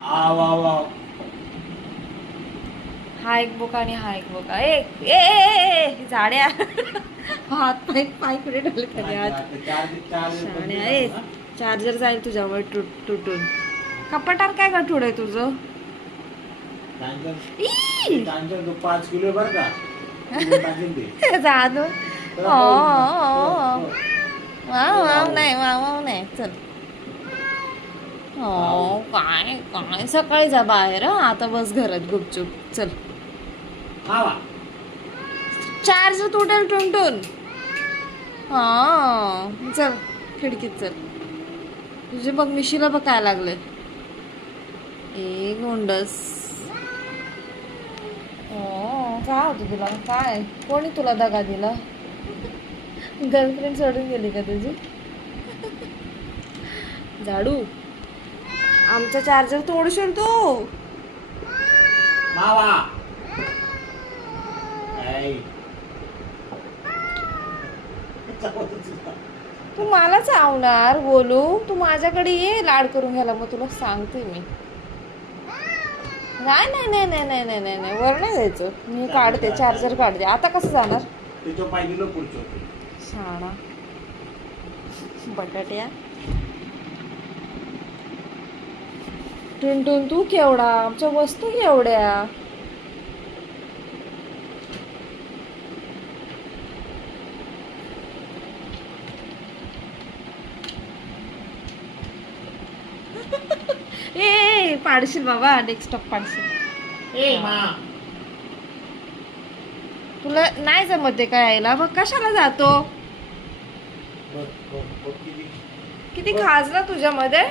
हा एक बोका आणि हा एक बोका. ए ए ए झाड्या हात पाय पाय कुठे ठेवले त्याने हात शाण्या. ए चार्जर जाईल तुझ्यावर तुटून. कपाटावर काय गठूड आहे तुझं? 5 किलो बर का जाणू वाव नाही वाव नाही. चल हो काय काय सकाळी जा बाहेर. आता बस घरात गुपचूप. चल चार्ज तुटेल टुनटुन. हा चल खिडकीत चल. तुझे बघ मिशीला बघ काय लागले. ए गोंडस. काय होतं तुला? काय कोणी तुला दगा दिला? गर्लफ्रेंड सोडून गेली का तुझी? झाडू आमचा चार्जर तोडशील तू. तू मला चावणार बोलू. तू माझ्याकडे ये लाड करून घ्यायला. मग तुला सांगते मी. नाही नाही नाही नाही नाही नाही नाही नाही वर नाही जायचं. मी काढते चार्जर काढते. आता कसं जाणार? शाणा बटाट्या. टुनटुन तू केवढा. आमच्या वस्तू केवढ्या. ए पाडशील बाबा. डेस्कटॉप पाडशील. तुला नाही जमत आहे का यायला? मग कशाला जातो? किती खाजला तुझ्यामध्ये.